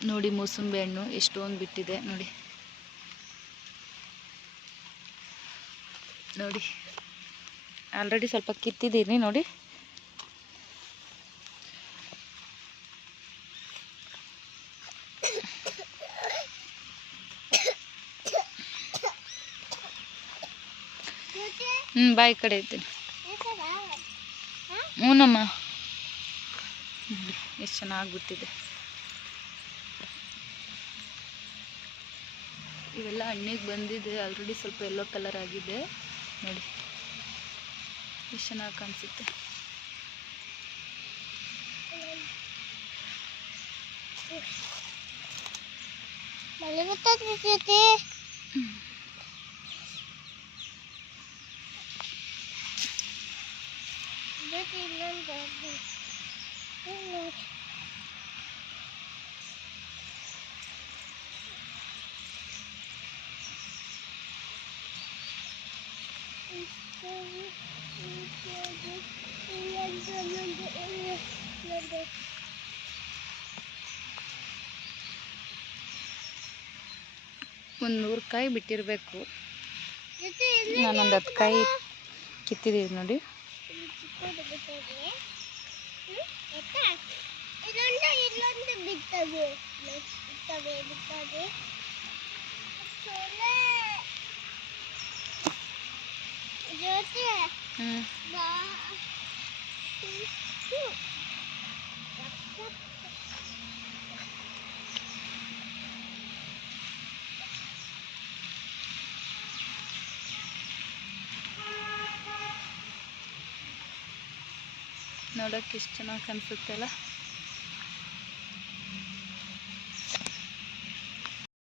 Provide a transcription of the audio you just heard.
ನೋಡಿ ಮೂಸಂಬಿ ಹಣ್ಣು ಎಷ್ಟೊಂದು ಬಿಟ್ಟಿದೆ ನೋಡಿ. ನೋಡಿ. ಆಲ್ರೆಡಿ ಸ್ವಲ್ಪ ಕಿತ್ತಿದ್ದೀನಿ ನೋಡಿ. ಹ್ಞೂ ಬಾಯ್ ಕಡೆ ಇದ್ದೀನಿ ಹ್ಞೂನಮ್ಮ ನೋಡಿ ಎಷ್ಟು ಚೆನ್ನಾಗಿ ಬಿಟ್ಟಿದೆ. ಇವೆಲ್ಲ ಹಣ್ಣಿಗೆ ಬಂದಿದೆ. ಆಲ್ರೆಡಿ ಸ್ವಲ್ಪ ಎಲ್ಲೋ ಕಲರ್ ಆಗಿದೆ. ನೋಡಿ. ಎಷ್ಟು ಚೆನ್ನಾಗಿ ಕಾಣಿಸುತ್ತೆ. ಇನ್ನೊಂದು ಅದು. ಇನ್ನು ಇಷ್ಟೊಂದು, ಇಷ್ಟೊಂದು, ಇನ್ನೊಂದು, ಇನ್ನೊಂದು, ಇನ್ನೊಂದು. ಒಂದು ನೂರು ಕಾಯಿ ಬಿಟ್ಟಿರಬೇಕು. ನಾನೊಂದು ಹತ್ತು ಕಾಯಿ ಕಿತ್ತಿದ್ದೀವಿ ನೋಡಿ. ಇಲ್ಲೊಂದು ಬಿಟ್ಟದೆ ಬಿಟ್ಟದೆ ಬಿಟ್ಟದೆ ನೋಡೋಕೆ ಎಷ್ಟು ಚೆನ್ನಾಗಿ ಕಾಣಿಸುತ್ತೆ ಅಲ್ಲ?